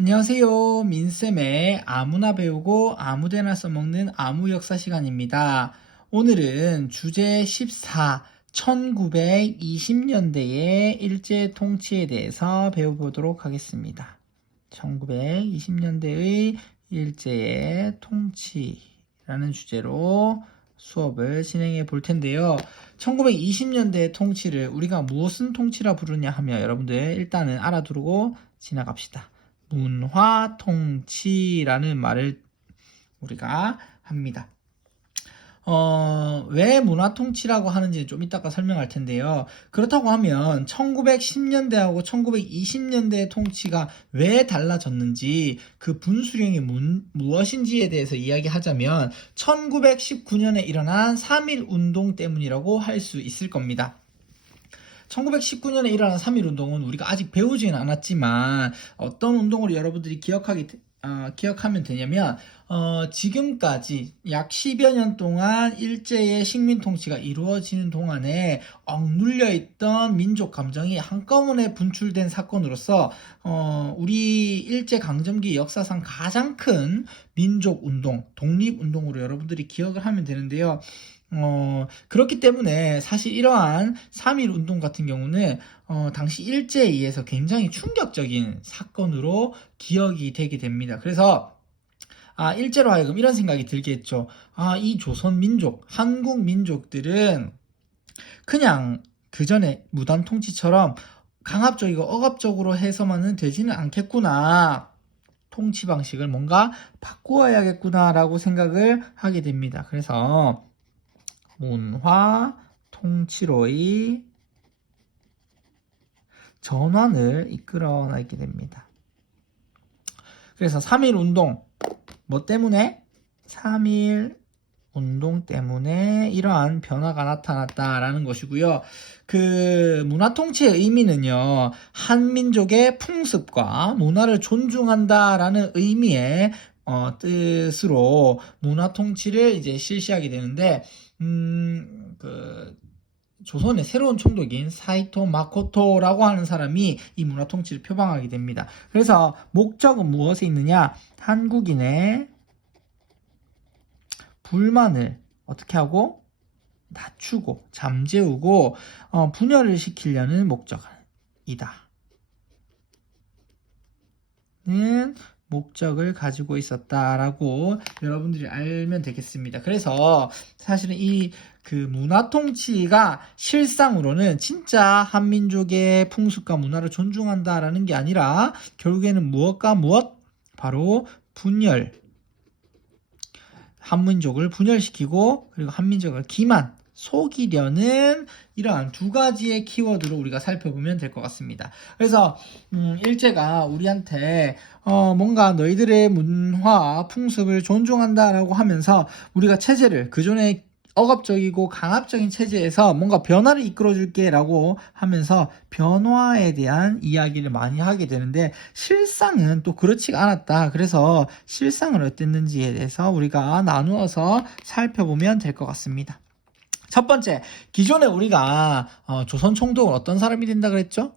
안녕하세요. 민쌤의 아무나 배우고 아무데나 써먹는 아무 역사 시간입니다. 오늘은 주제 14, 1920년대의 일제 통치에 대해서 배워보도록 하겠습니다. 1920년대의 일제의 통치라는 주제로 수업을 진행해 볼 텐데요. 1920년대 통치를 우리가 무엇은 통치라 부르냐 하면 여러분들 일단은 알아두고 지나갑시다. 문화통치라는 말을 우리가 합니다. 왜 문화통치라고 하는지 좀 이따가 설명할 텐데요. 그렇다고 하면 1910년대하고 1920년대의 통치가 왜 달라졌는지 그 분수령이 무엇인지에 대해서 이야기하자면 1919년에 일어난 3.1운동 때문이라고 할 수 있을 겁니다. 1919년에 일어난 3.1운동은 우리가 아직 배우지는 않았지만 어떤 운동으로 여러분들이 기억하면 되냐면 지금까지 약 10여 년 동안 일제의 식민 통치가 이루어지는 동안에 억눌려 있던 민족 감정이 한꺼번에 분출된 사건으로서 우리 일제 강점기 역사상 가장 큰 민족 운동, 독립 운동으로 여러분들이 기억을 하면 되는데요. 그렇기 때문에 사실 이러한 3.1 운동 같은 경우는 당시 일제에 의해서 굉장히 충격적인 사건으로 기억이 되게 됩니다. 그래서 일제로 하여금 이런 생각이 들겠죠. 이 조선 민족, 한국 민족들은 그냥 그 전에 무단 통치처럼 강압적이고 억압적으로 해서만은 되지는 않겠구나. 통치 방식을 뭔가 바꾸어야겠구나라고 생각을 하게 됩니다. 그래서 문화 통치로의 전환을 이끌어내게 됩니다. 그래서 3.1 운동 뭐 때문에? 3.1 운동 때문에 이러한 변화가 나타났다라는 것이고요. 그 문화 통치의 의미는요, 한민족의 풍습과 문화를 존중한다라는 의미의 뜻으로 문화 통치를 이제 실시하게 되는데, 조선의 새로운 총독인 사이토 마코토라고 하는 사람이 이 문화 통치를 표방하게 됩니다. 그래서 목적은 무엇에 있느냐? 한국인의 불만을 어떻게 하고 낮추고 잠재우고 분열을 시키려는 목적이다. 는 목적을 가지고 있었다라고 여러분들이 알면 되겠습니다. 그래서 사실은 이 그 문화 통치가 실상으로는 진짜 한민족의 풍습과 문화를 존중한다라는 게 아니라 결국에는 무엇과 무엇? 바로 분열. 한민족을 분열시키고 그리고 한민족을 기만, 속이려는 이러한 두 가지의 키워드로 우리가 살펴보면 될 것 같습니다. 그래서 일제가 우리한테 뭔가 너희들의 문화, 풍습을 존중한다라고 하면서 우리가 체제를 그전에 억압적이고 강압적인 체제에서 뭔가 변화를 이끌어줄게 라고 하면서 변화에 대한 이야기를 많이 하게 되는데 실상은 또 그렇지가 않았다. 그래서 실상은 어땠는지에 대해서 우리가 나누어서 살펴보면 될 것 같습니다. 첫 번째, 기존에 우리가 조선 총독은 어떤 사람이 된다 그랬죠?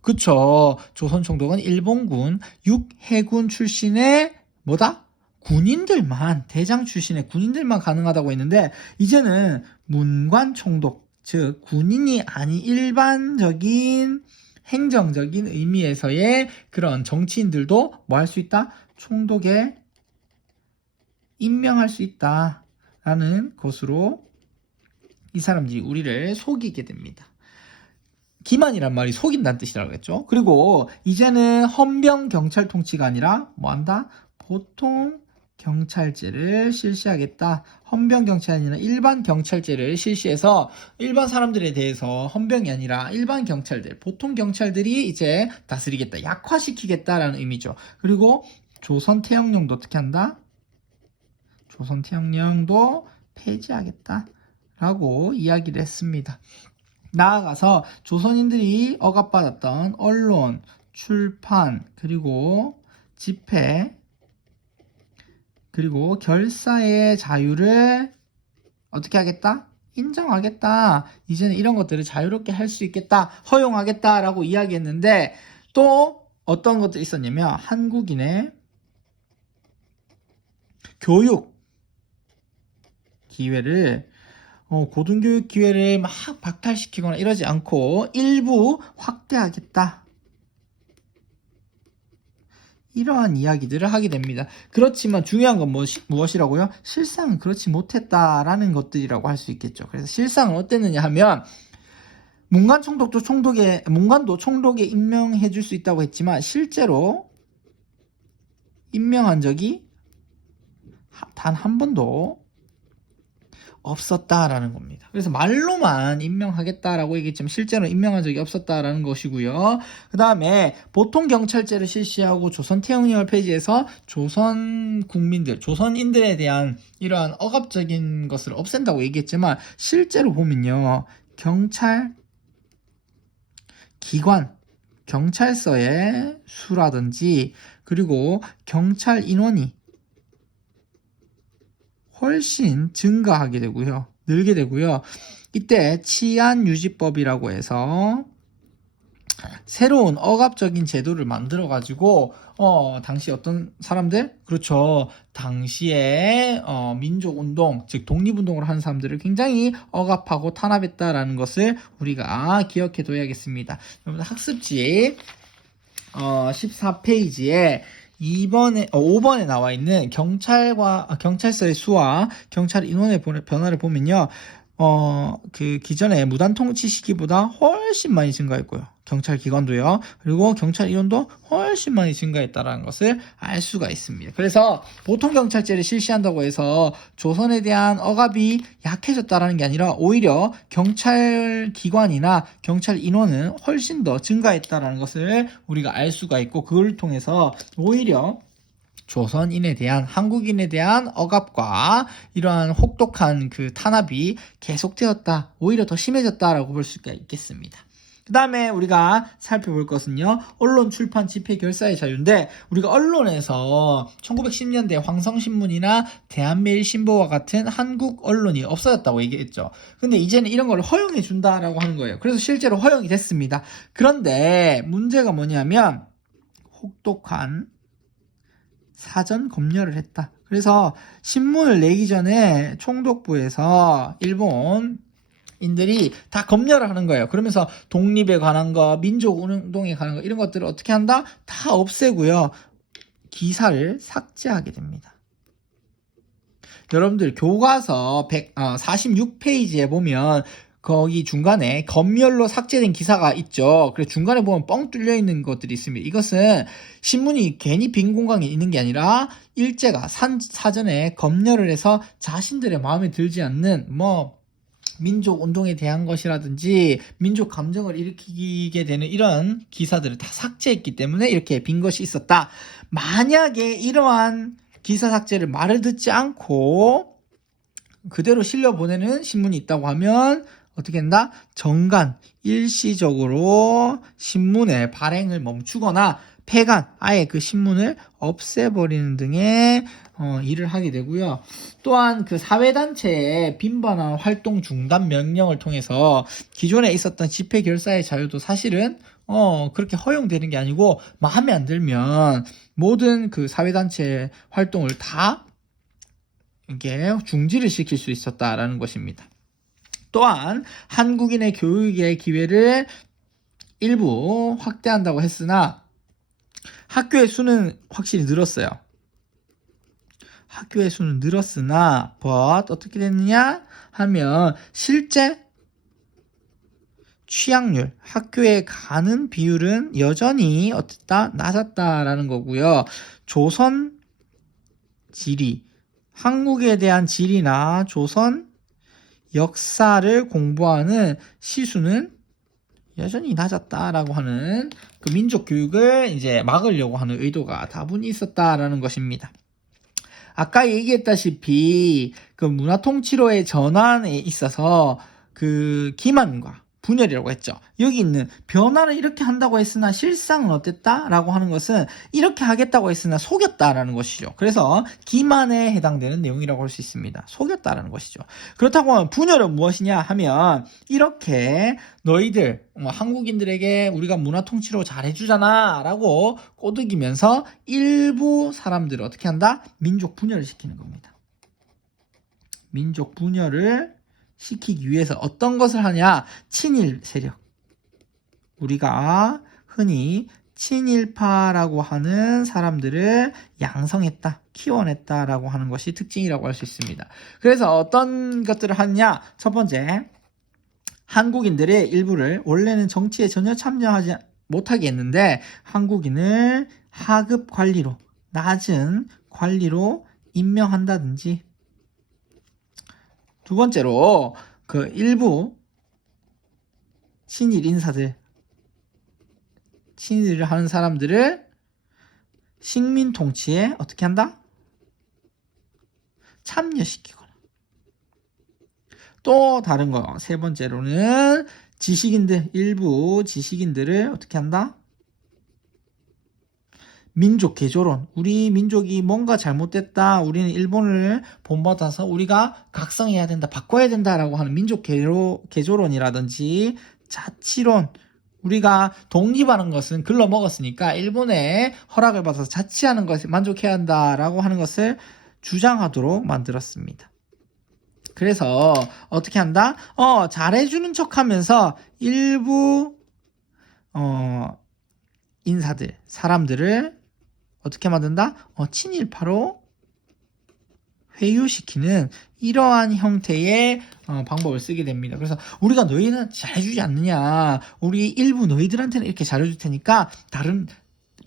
그쵸. 조선 총독은 일본군 육해군 출신의 뭐다? 군인들만, 대장 출신의 군인들만 가능하다고 했는데 이제는 문관 총독, 즉 군인이 아닌 일반적인 행정적인 의미에서의 그런 정치인들도 뭐 할 수 있다? 총독에 임명할 수 있다라는 것으로 이 사람들이 우리를 속이게 됩니다. 기만이란 말이 속인다는 뜻이라고 했죠. 그리고 이제는 헌병 경찰 통치가 아니라 뭐 한다? 보통 경찰제를 실시하겠다. 헌병 경찰이 아니라 일반 경찰제를 실시해서 일반 사람들에 대해서 헌병이 아니라 일반 경찰들, 보통 경찰들이 이제 다스리겠다. 약화시키겠다라는 의미죠. 그리고 조선 태형령도 어떻게 한다? 조선 태형령도 폐지하겠다라고 이야기를 했습니다. 나아가서 조선인들이 억압받았던 언론, 출판, 그리고 집회, 그리고 결사의 자유를 어떻게 하겠다? 인정하겠다. 이제는 이런 것들을 자유롭게 할 수 있겠다. 허용하겠다라고 이야기했는데 또 어떤 것들이 있었냐면 한국인의 교육 기회를 고등교육 기회를 막 박탈시키거나 이러지 않고 일부 확대하겠다. 이러한 이야기들을 하게 됩니다. 그렇지만 중요한 건 무엇이라고요? 실상은 그렇지 못했다라는 것들이라고 할 수 있겠죠. 그래서 실상은 어땠느냐 하면 문관도 총독에 임명해 줄 수 있다고 했지만 실제로 임명한 적이 단 한 번도 없었다라는 겁니다. 그래서 말로만 임명하겠다라고 얘기했지만 실제로 임명한 적이 없었다라는 것이고요. 그 다음에 보통경찰제를 실시하고 조선태영령을 폐지해서 조선인들에 대한 이러한 억압적인 것을 없앤다고 얘기했지만 실제로 보면요. 경찰서의 수라든지 그리고 경찰 인원이 훨씬 증가하게 되고요. 늘게 되고요. 이때 치안유지법이라고 해서 새로운 억압적인 제도를 만들어 가지고 당시 어떤 사람들 그렇죠. 당시에 민족운동 즉 독립운동을 하는 사람들을 굉장히 억압하고 탄압했다라는 것을 우리가 기억해 둬야겠습니다. 여러분 학습지 14페이지에 5번에 나와 있는 경찰서의 수와 경찰 인원의 변화를 보면요. 그 기존의 무단 통치 시기보다 훨씬 많이 증가했고요. 경찰 기관도요. 그리고 경찰 인원도 훨씬 많이 증가했다는 것을 알 수가 있습니다. 그래서 보통 경찰제를 실시한다고 해서 조선에 대한 억압이 약해졌다라는 게 아니라 오히려 경찰 기관이나 경찰 인원은 훨씬 더 증가했다라는 것을 우리가 알 수가 있고 그걸 통해서 오히려 조선인에 대한 한국인에 대한 억압과 이러한 혹독한 그 탄압이 계속되었다. 오히려 더 심해졌다라고 볼 수가 있겠습니다. 그 다음에 우리가 살펴볼 것은요. 언론, 출판, 집회, 결사의 자유인데 우리가 언론에서 1910년대 황성신문이나 대한매일신보와 같은 한국 언론이 없어졌다고 얘기했죠. 근데 이제는 이런 걸 허용해 준다라고 하는 거예요. 그래서 실제로 허용이 됐습니다. 그런데 문제가 뭐냐면 혹독한 사전 검열을 했다. 그래서 신문을 내기 전에 총독부에서 일본인들이 다 검열을 하는 거예요. 그러면서 독립에 관한 거, 민족운동에 관한 거 이런 것들을 어떻게 한다? 다 없애고요. 기사를 삭제하게 됩니다. 여러분들 교과서 46페이지에 보면 거기 중간에 검열로 삭제된 기사가 있죠. 그래서 중간에 보면 뻥 뚫려 있는 것들이 있습니다. 이것은 신문이 괜히 빈 공간에 있는 게 아니라 일제가 사전에 검열을 해서 자신들의 마음에 들지 않는 민족 운동에 대한 것이라든지 민족 감정을 일으키게 되는 이런 기사들을 다 삭제했기 때문에 이렇게 빈 것이 있었다. 만약에 이러한 기사 삭제를 말을 듣지 않고 그대로 실려 보내는 신문이 있다고 하면 어떻게 된다? 정간, 일시적으로 신문의 발행을 멈추거나 폐간, 아예 그 신문을 없애버리는 등의 일을 하게 되고요. 또한 그 사회단체의 빈번한 활동 중단 명령을 통해서 기존에 있었던 집회 결사의 자유도 사실은 그렇게 허용되는 게 아니고 마음에 안 들면 모든 그 사회단체 활동을 다 이게 중지를 시킬 수 있었다라는 것입니다. 또한 한국인의 교육의 기회를 일부 확대한다고 했으나 학교의 수는 확실히 늘었어요. 학교의 수는 늘었으나 어떻게 됐느냐 하면 실제 취약률, 학교에 가는 비율은 여전히 어땠다? 낮았다라는 거고요. 조선 지리, 한국에 대한 지리나 조선 역사를 공부하는 시수는 여전히 낮았다라고 하는 그 민족 교육을 이제 막으려고 하는 의도가 다분히 있었다라는 것입니다. 아까 얘기했다시피 그 문화 통치로의 전환에 있어서 그 기만과 분열이라고 했죠. 여기 있는 변화를 이렇게 한다고 했으나 실상은 어땠다? 라고 하는 것은 이렇게 하겠다고 했으나 속였다라는 것이죠. 그래서 기만에 해당되는 내용이라고 할 수 있습니다. 속였다라는 것이죠. 그렇다고 하면 분열은 무엇이냐 하면 이렇게 너희들 한국인들에게 우리가 문화 통치로 잘해주잖아 라고 꼬드기면서 일부 사람들을 어떻게 한다? 민족 분열을 시키는 겁니다. 민족 분열을 시키기 위해서 어떤 것을 하냐? 친일 세력. 우리가 흔히 친일파라고 하는 사람들을 양성했다, 키워냈다라고 하는 것이 특징이라고 할 수 있습니다. 그래서 어떤 것들을 하느냐? 첫 번째, 한국인들의 일부를 원래는 정치에 전혀 참여하지 못하게 했는데 한국인을 하급 관리로, 낮은 관리로 임명한다든지, 두 번째로 그 일부 친일 인사들, 친일을 하는 사람들을 식민 통치에 어떻게 한다? 참여시키거나. 또 다른 거, 세 번째로는 지식인들, 일부 지식인들을 어떻게 한다? 민족 개조론, 우리 민족이 뭔가 잘못됐다, 우리는 일본을 본받아서 우리가 각성해야 된다, 바꿔야 된다라고 하는 민족 개조론이라든지 자치론, 우리가 독립하는 것은 글러 먹었으니까 일본의 허락을 받아서 자치하는 것에 만족해야 한다라고 하는 것을 주장하도록 만들었습니다. 그래서 어떻게 한다? 잘해주는 척하면서 일부 인사들, 사람들을 어떻게 만든다? 친일파로 회유시키는 이러한 형태의 방법을 쓰게 됩니다. 그래서 우리가 너희는 잘해주지 않느냐, 우리 일부 너희들한테는 이렇게 잘해줄 테니까 다른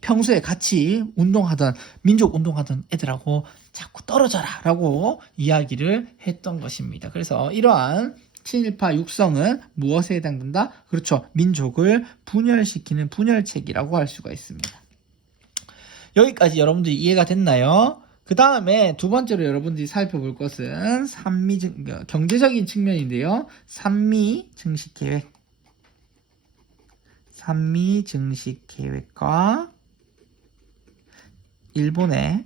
평소에 같이 운동하던, 민족 운동하던 애들하고 자꾸 떨어져라 라고 이야기를 했던 것입니다. 그래서 이러한 친일파 육성은 무엇에 해당된다? 그렇죠. 민족을 분열시키는 분열책이라고 할 수가 있습니다. 여기까지 여러분들이 이해가 됐나요? 그 다음에 두 번째로 여러분들이 살펴볼 것은 경제적인 측면인데요. 산미 증식 계획. 산미 증식 계획과 일본의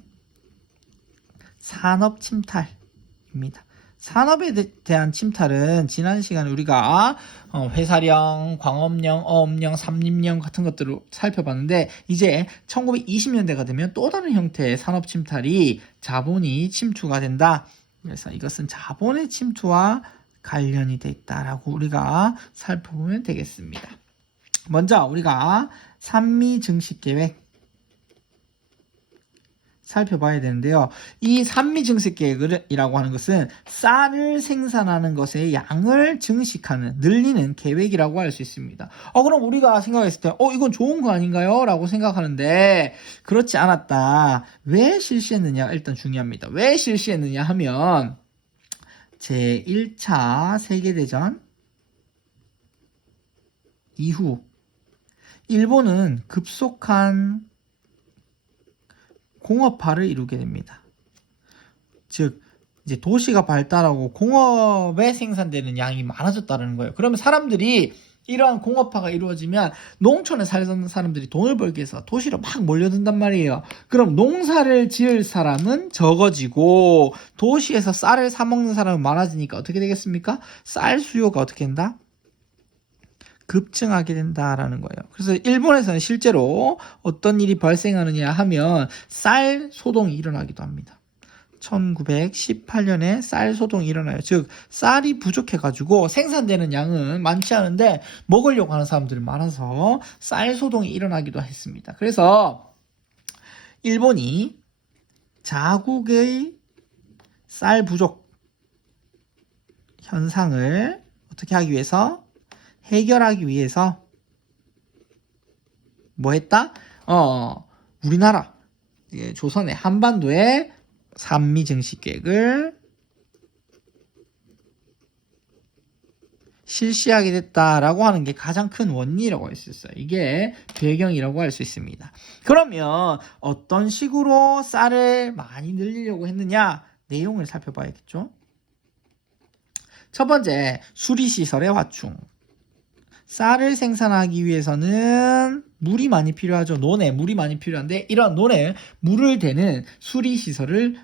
산업 침탈입니다. 산업에 대한 침탈은 지난 시간에 우리가 회사령, 광업령, 어업령, 삼림령 같은 것들을 살펴봤는데 이제 1920년대가 되면 또 다른 형태의 산업 침탈이 자본이 침투가 된다. 그래서 이것은 자본의 침투와 관련이 돼 있다라고 우리가 살펴보면 되겠습니다. 먼저 우리가 산미 증식 계획 살펴봐야 되는데요. 이 산미 증식 계획이라고 하는 것은 쌀을 생산하는 것의 양을 증식하는, 늘리는 계획이라고 할 수 있습니다. 그럼 우리가 생각했을 때, 이건 좋은 거 아닌가요? 라고 생각하는데, 그렇지 않았다. 왜 실시했느냐가 일단 중요합니다. 왜 실시했느냐 하면, 제1차 세계대전 이후, 일본은 급속한 공업화를 이루게 됩니다. 즉 이제 도시가 발달하고 공업에 생산되는 양이 많아졌다는 거예요. 그러면 사람들이 이러한 공업화가 이루어지면 농촌에 살던 사람들이 돈을 벌기 위해서 도시로 막 몰려든단 말이에요. 그럼 농사를 지을 사람은 적어지고 도시에서 쌀을 사 먹는 사람은 많아지니까 어떻게 되겠습니까? 쌀 수요가 어떻게 된다? 급증하게 된다라는 거예요. 그래서 일본에서는 실제로 어떤 일이 발생하느냐 하면 쌀 소동이 일어나기도 합니다. 1918년에 쌀 소동이 일어나요. 즉 쌀이 부족해가지고 생산되는 양은 많지 않은데 먹으려고 하는 사람들이 많아서 쌀 소동이 일어나기도 했습니다. 그래서 일본이 자국의 쌀 부족 현상을 어떻게 하기 위해서, 해결하기 위해서 뭐 했다? 우리나라 조선의 한반도에 산미 증식 계획을 실시하게 됐다라고 하는 게 가장 큰 원인이라고 할 수 있어요. 이게 배경이라고 할 수 있습니다. 그러면 어떤 식으로 쌀을 많이 늘리려고 했느냐? 내용을 살펴봐야겠죠. 첫 번째, 수리시설의 확충. 쌀을 생산하기 위해서는 물이 많이 필요하죠. 논에 물이 많이 필요한데 이런 논에 물을 대는 수리시설을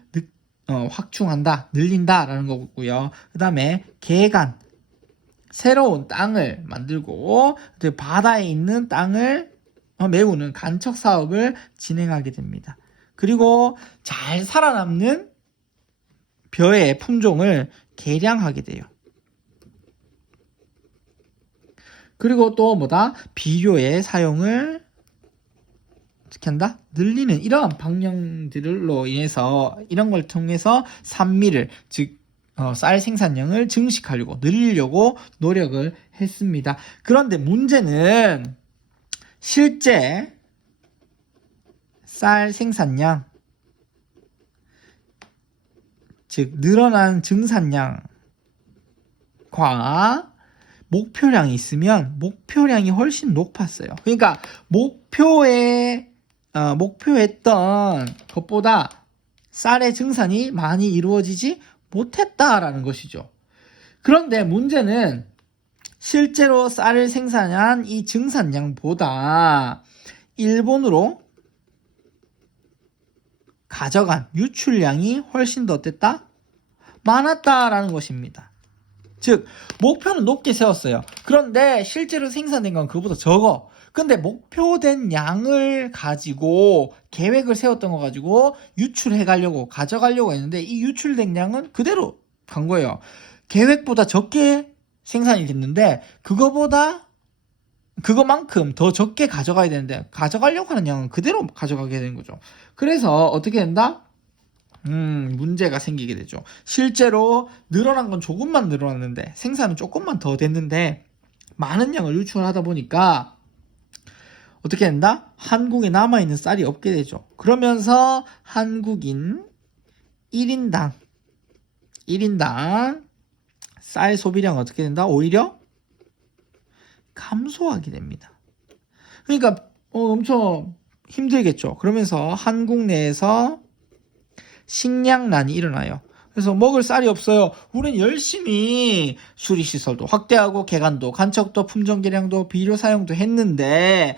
확충한다, 늘린다라는 거고요. 그 다음에 개간, 새로운 땅을 만들고 바다에 있는 땅을 메우는 간척 사업을 진행하게 됩니다. 그리고 잘 살아남는 벼의 품종을 개량하게 돼요. 그리고 또 뭐다? 비료의 사용을 어떻게 한다? 늘리는 이러한 방향들로 인해서 이런 걸 통해서 산미를 즉 쌀 생산량을 증식하려고 늘리려고 노력을 했습니다. 그런데 문제는 실제 쌀 생산량 즉 늘어난 증산량과 목표량이 있으면 목표량이 훨씬 높았어요. 그러니까 목표했던 것보다 쌀의 증산이 많이 이루어지지 못했다라는 것이죠. 그런데 문제는 실제로 쌀을 생산한 이 증산량보다 일본으로 가져간 유출량이 훨씬 더 어땠다? 많았다라는 것입니다. 즉 목표는 높게 세웠어요. 그런데 실제로 생산된 건 그보다 적어. 근데 목표된 양을 가지고 계획을 세웠던 거 가지고 유출해 가려고 가져가려고 했는데 이 유출된 양은 그대로 간 거예요. 계획보다 적게 생산이 됐는데 그거만큼 더 적게 가져가야 되는데 가져가려고 하는 양은 그대로 가져가게 되는 거죠. 그래서 어떻게 된다? 문제가 생기게 되죠. 실제로 늘어난 건 조금만 늘어났는데 생산은 조금만 더 됐는데 많은 양을 유출하다 보니까 어떻게 된다? 한국에 남아있는 쌀이 없게 되죠. 그러면서 한국인 1인당 쌀 소비량은 어떻게 된다? 오히려 감소하게 됩니다. 그러니까 엄청 힘들겠죠. 그러면서 한국 내에서 식량난이 일어나요. 그래서 먹을 쌀이 없어요. 우린 열심히 수리시설도 확대하고 개간도 간척도 품종 개량도 비료 사용도 했는데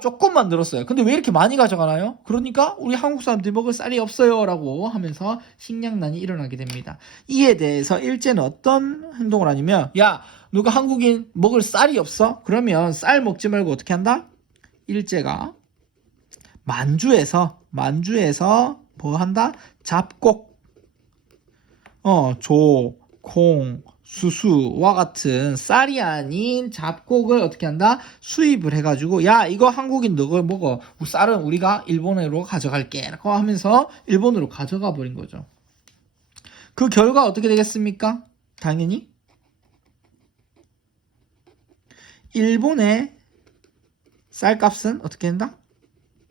조금만 늘었어요. 근데 왜 이렇게 많이 가져가나요? 그러니까 우리 한국 사람들이 먹을 쌀이 없어요 라고 하면서 식량난이 일어나게 됩니다. 이에 대해서 일제는 어떤 행동을 하냐면 야 누가 한국인 먹을 쌀이 없어? 그러면 쌀 먹지 말고 어떻게 한다? 일제가 만주에서 뭐 한다? 잡곡, 조, 콩, 수수와 같은 쌀이 아닌 잡곡을 어떻게 한다? 수입을 해가지고 야 이거 한국인 너가 먹어. 쌀은 우리가 일본으로 가져갈게 라고 하면서 일본으로 가져가 버린 거죠. 그 결과 어떻게 되겠습니까? 당연히 일본의 쌀값은 어떻게 된다?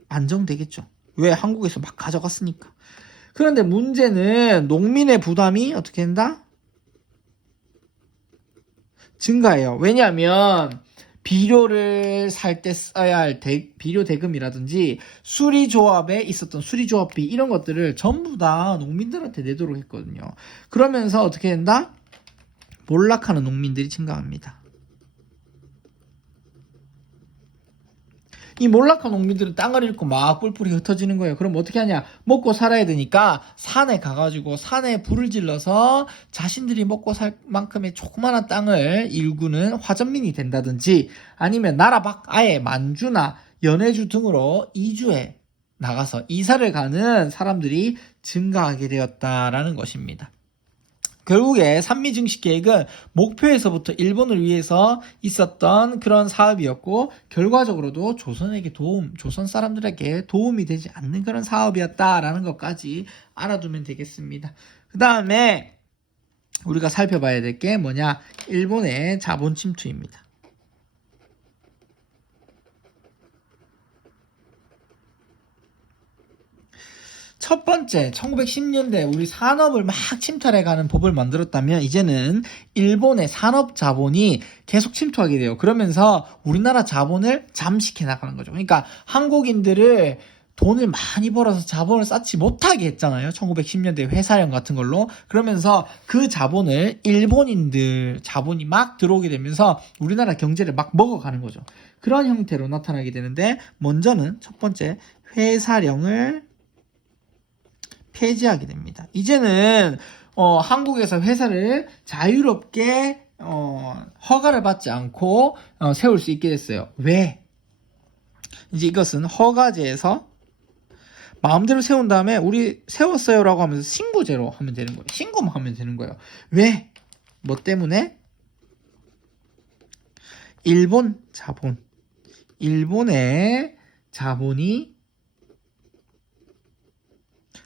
안정되겠죠. 왜? 한국에서 막 가져갔으니까. 그런데 문제는 농민의 부담이 어떻게 된다? 증가해요. 왜냐하면 비료를 살 때 써야 할 비료 대금이라든지 수리조합에 있었던 수리조합비 이런 것들을 전부 다 농민들한테 내도록 했거든요. 그러면서 어떻게 된다? 몰락하는 농민들이 증가합니다. 이 몰락한 농민들은 땅을 잃고 막 뿔뿔이 흩어지는 거예요. 그럼 어떻게 하냐? 먹고 살아야 되니까 산에 가가지고 산에 불을 질러서 자신들이 먹고 살 만큼의 조그마한 땅을 일구는 화전민이 된다든지 아니면 나라 밖 아예 만주나 연해주 등으로 이주해 나가서 이사를 가는 사람들이 증가하게 되었다라는 것입니다. 결국에 산미증식 계획은 목표에서부터 일본을 위해서 있었던 그런 사업이었고 결과적으로도 조선 사람들에게 도움이 되지 않는 그런 사업이었다라는 것까지 알아두면 되겠습니다. 그 다음에 우리가 살펴봐야 될 게 뭐냐? 일본의 자본 침투입니다. 첫 번째, 1910년대 우리 산업을 막 침탈해가는 법을 만들었다면 이제는 일본의 산업 자본이 계속 침투하게 돼요. 그러면서 우리나라 자본을 잠식해 나가는 거죠. 그러니까 한국인들을 돈을 많이 벌어서 자본을 쌓지 못하게 했잖아요. 1910년대 회사령 같은 걸로. 그러면서 그 자본을 일본인들 자본이 막 들어오게 되면서 우리나라 경제를 막 먹어가는 거죠. 그런 형태로 나타나게 되는데, 먼저는 첫 번째 회사령을 폐지하게 됩니다. 이제는 한국에서 회사를 자유롭게 허가를 받지 않고 세울 수 있게 됐어요. 왜? 이제 이것은 허가제에서 마음대로 세운 다음에 우리 세웠어요 라고 하면서 신고제로 하면 되는 거예요. 신고만 하면 되는 거예요. 왜? 뭐 때문에? 일본 자본. 일본의 자본이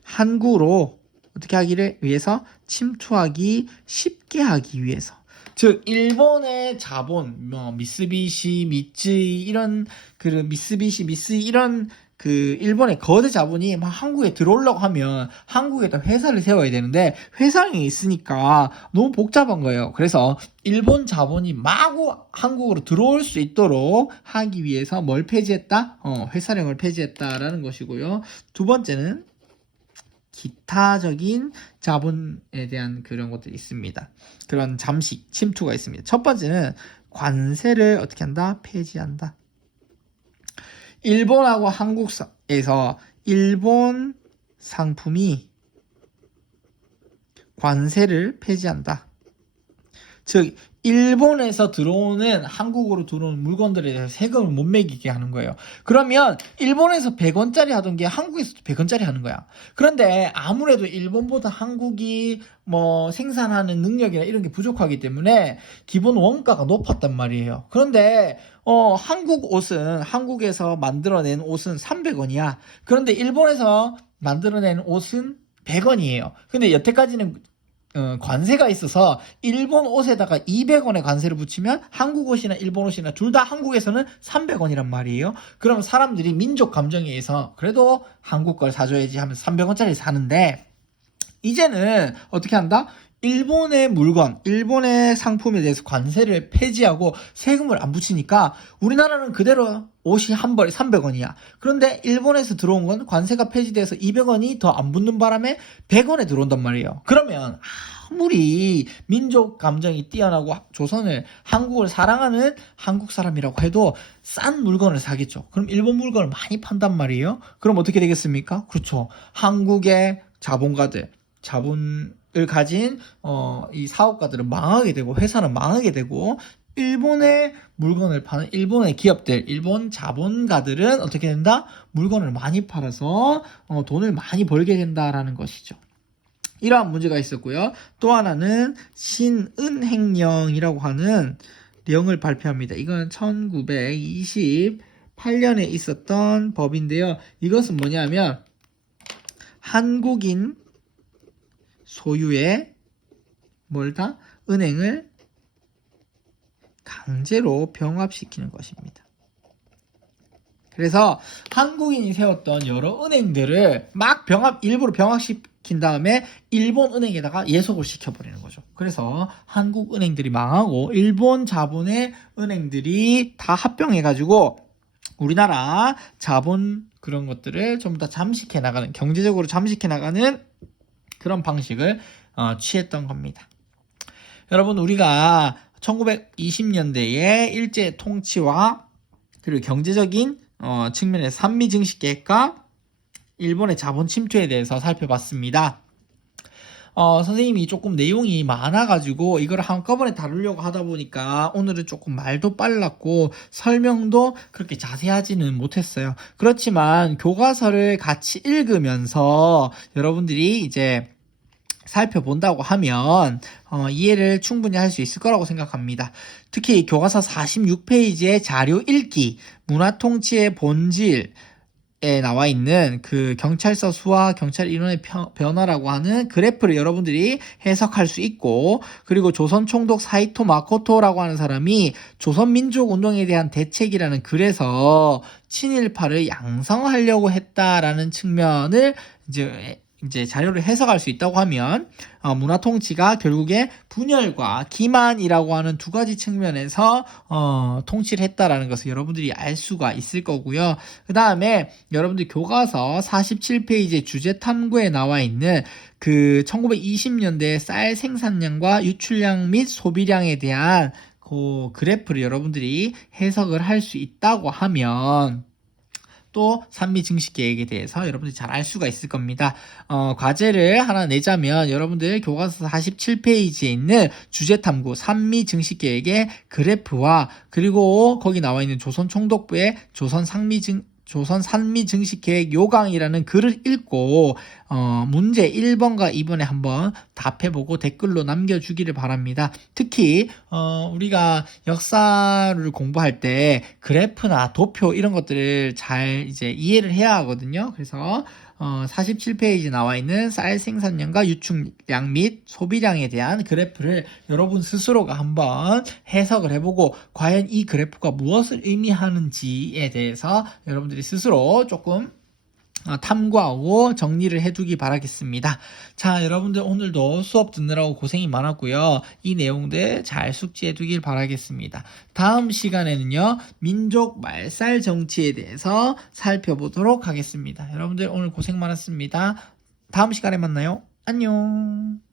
한국으로 어떻게 하기를 위해서 침투하기 쉽게 하기 위해서. 즉 일본의 자본, 뭐 미쓰비시, 미쯔이 이런 미쓰이 이런 일본의 거대 자본이 막 한국에 들어오려고 하면 한국에다 회사를 세워야 되는데 회사령이 있으니까 너무 복잡한 거예요. 그래서 일본 자본이 마구 한국으로 들어올 수 있도록 하기 위해서 뭘 폐지했다? 회사령을 폐지했다라는 것이고요. 두 번째는 기타적인 자본에 대한 그런 것들이 있습니다. 그런 잠식, 침투가 있습니다. 첫 번째는 관세를 어떻게 한다? 폐지한다. 일본하고 한국에서 일본 상품이 관세를 폐지한다. 즉 일본에서 들어오는 한국으로 들어오는 물건들에 대해서 세금을 못 매기게 하는 거예요. 그러면 일본에서 100원짜리 하던 게 한국에서도 100원짜리 하는 거야. 그런데 아무래도 일본보다 한국이 뭐 생산하는 능력이나 이런 게 부족하기 때문에 기본 원가가 높았단 말이에요. 그런데 한국 옷은 한국에서 만들어낸 옷은 300원이야. 그런데 일본에서 만들어낸 옷은 100원이에요. 근데 여태까지는 관세가 있어서 일본 옷에다가 200원의 관세를 붙이면 한국 옷이나 일본 옷이나 둘 다 한국에서는 300원이란 말이에요. 그럼 사람들이 민족 감정에 의해서 그래도 한국 걸 사줘야지 하면서 300원짜리 사는데, 이제는 어떻게 한다? 일본의 물건, 일본의 상품에 대해서 관세를 폐지하고 세금을 안 붙이니까 우리나라는 그대로 옷이 한 벌에 300원이야. 그런데 일본에서 들어온 건 관세가 폐지돼서 200원이 더 안 붙는 바람에 100원에 들어온단 말이에요. 그러면 아무리 민족 감정이 뛰어나고 조선을, 한국을 사랑하는 한국 사람이라고 해도 싼 물건을 사겠죠. 그럼 일본 물건을 많이 판단 말이에요. 그럼 어떻게 되겠습니까? 그렇죠. 한국의 자본가들, 자본을 가진 이 사업가들은 망하게 되고 회사는 망하게 되고, 일본의 물건을 파는 일본의 기업들, 일본 자본가들은 어떻게 된다? 물건을 많이 팔아서 돈을 많이 벌게 된다라는 것이죠. 이러한 문제가 있었고요. 또 하나는 신은행령이라고 하는 령을 발표합니다. 이건 1928년에 있었던 법인데요. 이것은 뭐냐면 한국인 소유의 뭘다? 은행을 강제로 병합시키는 것입니다. 그래서 한국인이 세웠던 여러 은행들을 막 일부러 병합시킨 다음에 일본 은행에다가 예속을 시켜버리는 거죠. 그래서 한국 은행들이 망하고 일본 자본의 은행들이 다 합병해가지고 우리나라 자본 그런 것들을 전부 다 잠식해 나가는, 경제적으로 잠식해 나가는 그런 방식을 취했던 겁니다. 여러분, 우리가 1920년대에 일제 통치와 그리고 경제적인 측면에서 산미 증식 계획과 일본의 자본 침투에 대해서 살펴봤습니다. 선생님이 조금 내용이 많아가지고 이걸 한꺼번에 다루려고 하다 보니까 오늘은 조금 말도 빨랐고 설명도 그렇게 자세하지는 못했어요. 그렇지만 교과서를 같이 읽으면서 여러분들이 이제 살펴본다고 하면 이해를 충분히 할 수 있을 거라고 생각합니다. 특히 교과서 46페이지의 자료 읽기, 문화통치의 본질에 나와 있는 그 경찰서 수와 경찰 인원의 변화라고 하는 그래프를 여러분들이 해석할 수 있고, 그리고 조선 총독 사이토 마코토라고 하는 사람이 조선민족운동에 대한 대책이라는 글에서 친일파를 양성하려고 했다라는 측면을 이제 이제 자료를 해석할 수 있다고 하면 문화 통치가 결국에 분열과 기만이라고 하는 두 가지 측면에서 통치를 했다라는 것을 여러분들이 알 수가 있을 거고요. 그 다음에 여러분들 교과서 47페이지 주제 탐구에 나와 있는 그 1920년대 쌀 생산량과 유출량 및 소비량에 대한 그 그래프를 여러분들이 해석을 할 수 있다고 하면 또 산미 증식 계획에 대해서 여러분들이 잘 알 수가 있을 겁니다. 과제를 하나 내자면 여러분들 교과서 47페이지에 있는 주제 탐구 산미 증식 계획의 그래프와 그리고 거기 나와 있는 조선총독부의 조선 산미 증식 계획 요강이라는 글을 읽고 문제 1번과 2번에 한번 답해보고 댓글로 남겨주기를 바랍니다. 특히 우리가 역사를 공부할 때 그래프나 도표 이런 것들을 잘 이제 이해를 해야 하거든요. 그래서 47페이지 나와 있는 쌀 생산량과 유출량 및 소비량에 대한 그래프를 여러분 스스로가 한번 해석을 해보고 과연 이 그래프가 무엇을 의미하는지에 대해서 여러분들이 스스로 조금 탐구하고 정리를 해두기 바라겠습니다. 자, 여러분들 오늘도 수업 듣느라고 고생이 많았고요. 이 내용들 잘 숙지해두길 바라겠습니다. 다음 시간에는요, 민족 말살 정치에 대해서 살펴보도록 하겠습니다. 여러분들 오늘 고생 많았습니다. 다음 시간에 만나요. 안녕.